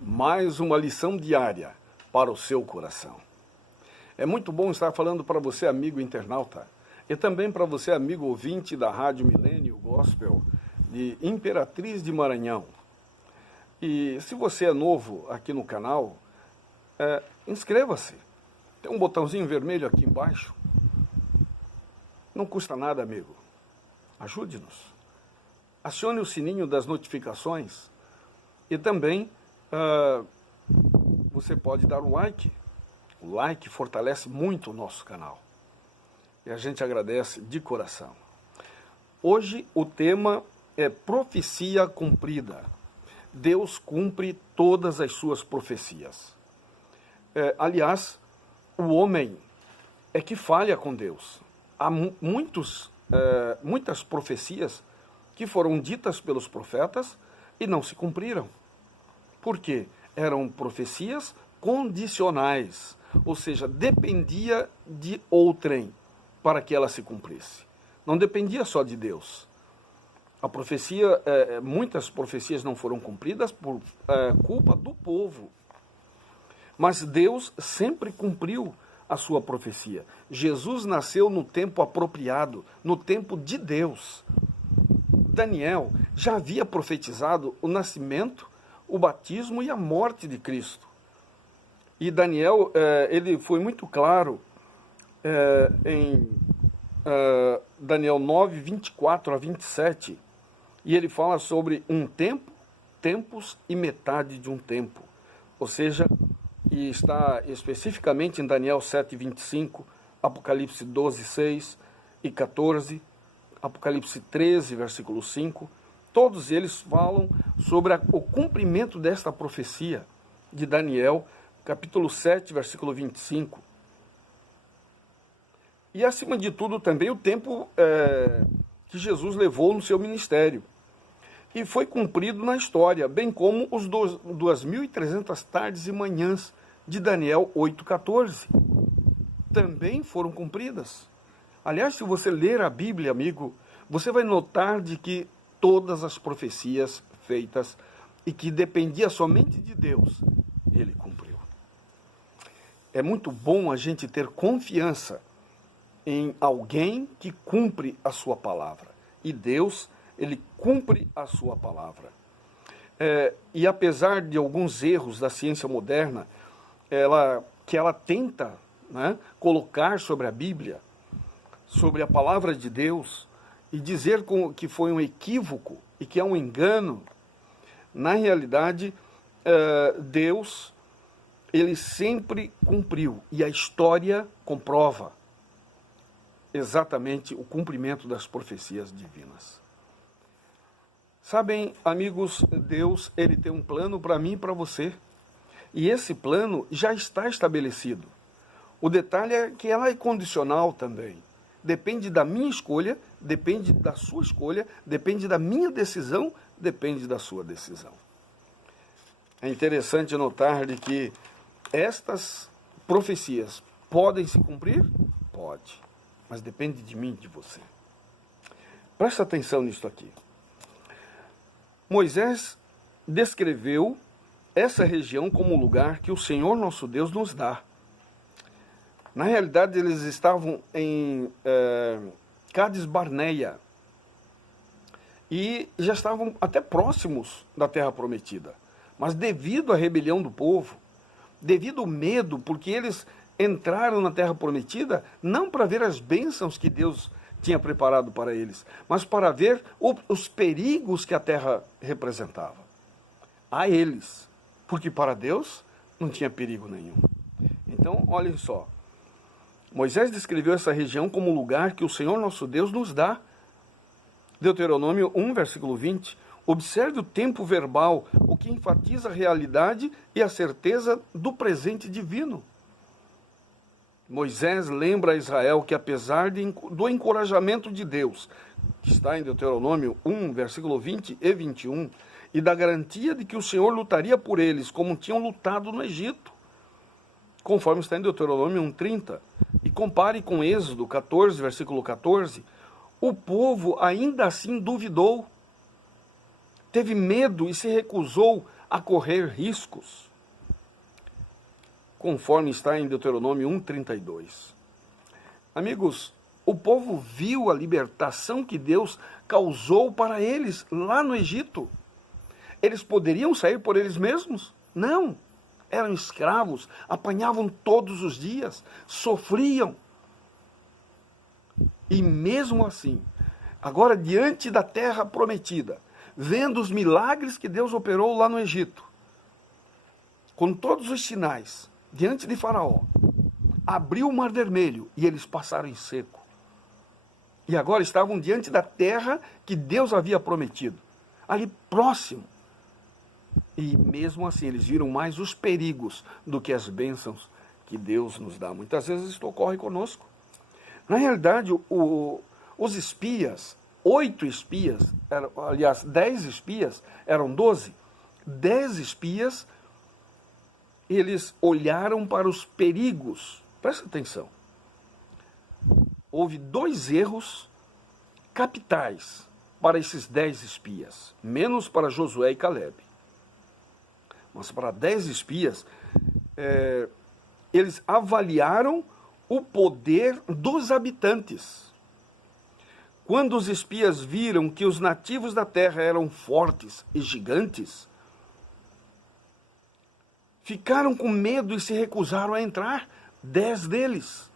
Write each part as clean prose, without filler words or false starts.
mais uma lição diária para o seu coração. É muito bom estar falando para você, amigo internauta, e também para você, amigo ouvinte da Rádio Milênio Gospel de Imperatriz de Maranhão. E se você é novo aqui no canal, inscreva-se. Tem um botãozinho vermelho aqui embaixo. Não custa nada, amigo. Ajude-nos. Acione o sininho das notificações e também você pode dar um like. O like fortalece muito o nosso canal. E a gente agradece de coração. Hoje o tema é profecia cumprida. Deus cumpre todas as suas profecias. Aliás, o homem é que falha com Deus. Há muitas profecias que foram ditas pelos profetas e não se cumpriram. Por quê? Eram profecias condicionais, ou seja, dependia de outrem para que ela se cumprisse. Não dependia só de Deus. Muitas profecias não foram cumpridas por culpa do povo. Mas Deus sempre cumpriu a sua profecia. Jesus nasceu no tempo apropriado, no tempo de Deus. Daniel já havia profetizado o nascimento, o batismo e a morte de Cristo. E Daniel, ele foi muito claro em Daniel 9, 24 a 27, e ele fala sobre um tempo, tempos e metade de um tempo. Ou seja, e está especificamente em Daniel 7, 25, Apocalipse 12, 6 e 14, Apocalipse 13, versículo 5, todos eles falam sobre o cumprimento desta profecia de Daniel, capítulo 7, versículo 25. E, acima de tudo, também o tempo que Jesus levou no seu ministério. E foi cumprido na história, bem como os 2.300 tardes e manhãs de Daniel 8,14. Também foram cumpridas. Aliás, se você ler a Bíblia, amigo, você vai notar de que todas as profecias feitas e que dependia somente de Deus, ele cumpriu. É muito bom a gente ter confiança em alguém que cumpre a sua palavra. E Deus, ele cumpre a sua palavra. E apesar de alguns erros da ciência moderna, que ela tenta, colocar sobre a Bíblia, sobre a palavra de Deus, e dizer que foi um equívoco e que é um engano, na realidade, Deus, ele sempre cumpriu, e a história comprova exatamente o cumprimento das profecias divinas. Sabem, amigos, Deus, ele tem um plano para mim e para você, e esse plano já está estabelecido. O detalhe é que ela é condicional também. Depende da minha escolha, depende da sua escolha, depende da minha decisão, depende da sua decisão. É interessante notar de que estas profecias podem se cumprir? Pode, mas depende de mim e de você. Presta atenção nisso aqui. Moisés descreveu essa região como um lugar que o Senhor nosso Deus nos dá. Na realidade, eles estavam em Cades Barneia e já estavam até próximos da Terra Prometida. Mas devido à rebelião do povo, devido ao medo, porque eles entraram na Terra Prometida não para ver as bênçãos que Deus tinha preparado para eles, mas para ver os perigos que a terra representava. A eles, porque para Deus não tinha perigo nenhum. Então, olhem só. Moisés descreveu essa região como um lugar que o Senhor nosso Deus nos dá. Deuteronômio 1, versículo 20. Observe o tempo verbal, o que enfatiza a realidade e a certeza do presente divino. Moisés lembra a Israel que, apesar do encorajamento de Deus, que está em Deuteronômio 1, versículo 20 e 21, e da garantia de que o Senhor lutaria por eles, como tinham lutado no Egito, conforme está em Deuteronômio 1:30, e compare com Êxodo 14, versículo 14, o povo ainda assim duvidou, teve medo e se recusou a correr riscos, conforme está em Deuteronômio 1:32. Amigos, o povo viu a libertação que Deus causou para eles lá no Egito. Eles poderiam sair por eles mesmos? Não. Eram escravos, apanhavam todos os dias, sofriam. E mesmo assim, agora diante da terra prometida, vendo os milagres que Deus operou lá no Egito, com todos os sinais, diante de Faraó, abriu o Mar Vermelho e eles passaram em seco. E agora estavam diante da terra que Deus havia prometido, ali próximo. E mesmo assim eles viram mais os perigos do que as bênçãos que Deus nos dá. Muitas vezes isto ocorre conosco. Na realidade, os espias, 8 espias, aliás, 10 espias, eram 12. 10 espias, eles olharam para os perigos. Presta atenção. Houve 2 erros capitais para esses 10 espias, menos para Josué e Caleb. Mas para 10 espias, eles avaliaram o poder dos habitantes. Quando os espias viram que os nativos da terra eram fortes e gigantes, ficaram com medo e se recusaram a entrar, 10 deles.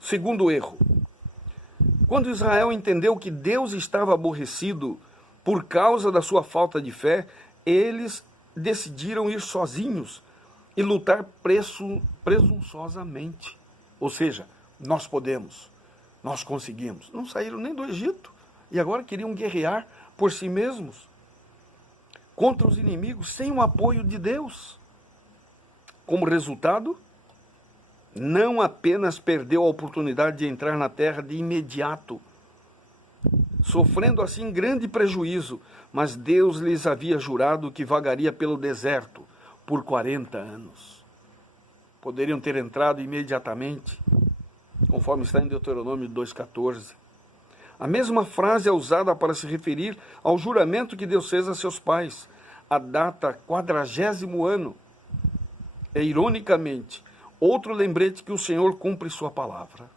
Segundo erro, quando Israel entendeu que Deus estava aborrecido por causa da sua falta de fé, eles decidiram ir sozinhos e lutar presunçosamente. Ou seja, nós podemos, nós conseguimos. Não saíram nem do Egito e agora queriam guerrear por si mesmos contra os inimigos sem o apoio de Deus. Como resultado, não apenas perdeu a oportunidade de entrar na terra de imediato, sofrendo assim grande prejuízo, mas Deus lhes havia jurado que vagaria pelo deserto por 40 anos. Poderiam ter entrado imediatamente, conforme está em Deuteronômio 2,14. A mesma frase é usada para se referir ao juramento que Deus fez a seus pais, a data 40º ano. É, ironicamente, outro lembrete que o Senhor cumpre sua palavra.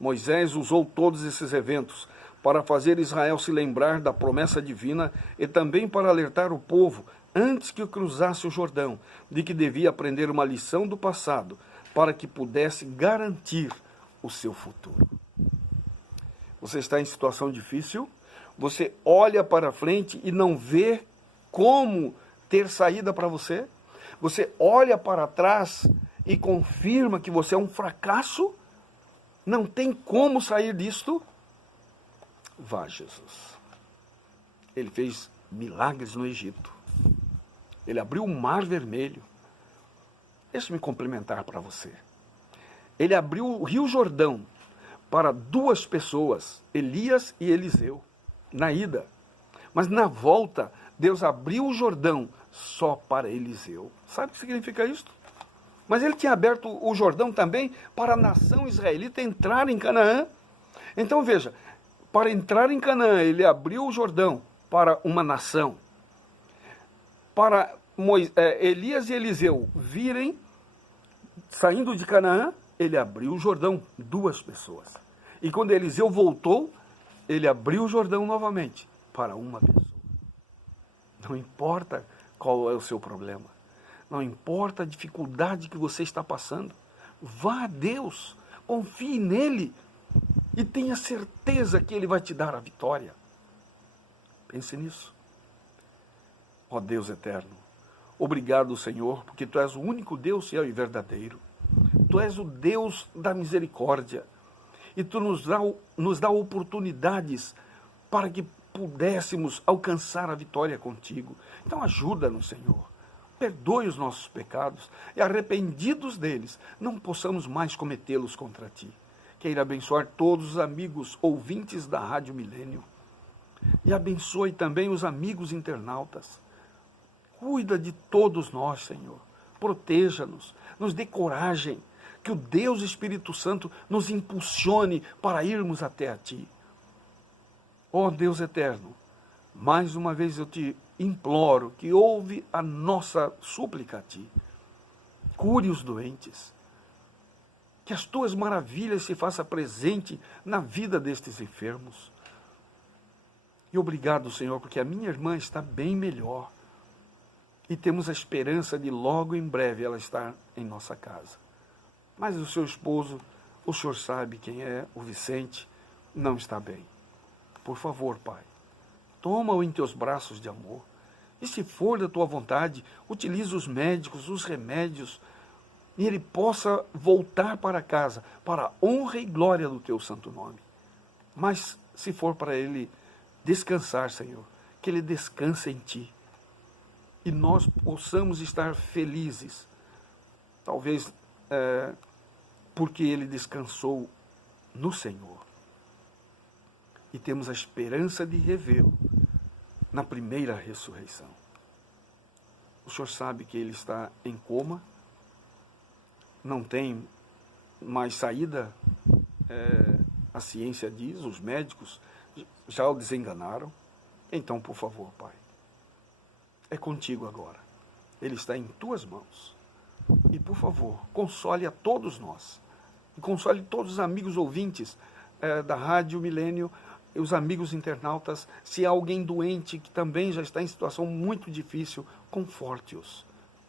Moisés usou todos esses eventos para fazer Israel se lembrar da promessa divina e também para alertar o povo, antes que cruzasse o Jordão, de que devia aprender uma lição do passado para que pudesse garantir o seu futuro. Você está em situação difícil? Você olha para frente e não vê como ter saída para você? Você olha para trás e confirma que você é um fracasso? Não tem como sair disto? Vá, Jesus. Ele fez milagres no Egito. Ele abriu o Mar Vermelho. Deixe-me complementar para você. Ele abriu o Rio Jordão para 2 pessoas, Elias e Eliseu, na ida. Mas na volta, Deus abriu o Jordão só para Eliseu. Sabe o que significa isso? Mas ele tinha aberto o Jordão também para a nação israelita entrar em Canaã. Então veja, para entrar em Canaã, ele abriu o Jordão para uma nação. Para Elias e Eliseu virem, saindo de Canaã, ele abriu o Jordão, 2 pessoas. E quando Eliseu voltou, ele abriu o Jordão novamente para uma pessoa. Não importa qual é o seu problema, não importa a dificuldade que você está passando, vá a Deus, confie nele e tenha certeza que ele vai te dar a vitória. Pense nisso. Ó Deus eterno, obrigado, Senhor, porque Tu és o único Deus fiel e verdadeiro. Tu és o Deus da misericórdia. E Tu nos dá oportunidades para que pudéssemos alcançar a vitória contigo. Então ajuda-nos, Senhor. Perdoe os nossos pecados e, arrependidos deles, não possamos mais cometê-los contra Ti. Queira abençoar todos os amigos ouvintes da Rádio Milênio. E abençoe também os amigos internautas. Cuida de todos nós, Senhor. Proteja-nos, nos dê coragem, que o Deus Espírito Santo nos impulsione para irmos até a Ti. Ó Deus eterno, Mais uma vez eu te imploro que ouve a nossa súplica a ti. Cure os doentes. Que as tuas maravilhas se façam presente na vida destes enfermos. E obrigado, Senhor, porque a minha irmã está bem melhor. E temos a esperança de logo em breve ela estar em nossa casa. Mas o seu esposo, o Senhor sabe quem é, o Vicente, não está bem. Por favor, Pai, toma-o em teus braços de amor. E se for da tua vontade, utilize os médicos, os remédios, e ele possa voltar para casa, para a honra e glória do teu santo nome. Mas se for para ele descansar, Senhor, que ele descanse em ti. E nós possamos estar felizes, talvez porque ele descansou no Senhor. E temos a esperança de revê-lo na primeira ressurreição. O Senhor sabe que ele está em coma, não tem mais saída, a ciência diz, os médicos já o desenganaram. Então, por favor, Pai, é contigo agora. Ele está em tuas mãos. E, por favor, console a todos nós. E console todos os amigos ouvintes da Rádio Milênio, e os amigos internautas. Se há alguém doente que também já está em situação muito difícil, conforte-os.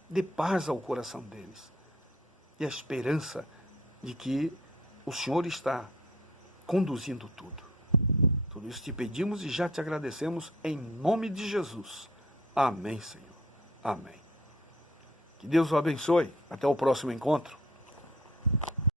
Dê paz ao coração deles. E a esperança de que o Senhor está conduzindo tudo. Tudo isso te pedimos e já te agradecemos em nome de Jesus. Amém, Senhor. Amém. Que Deus o abençoe. Até o próximo encontro.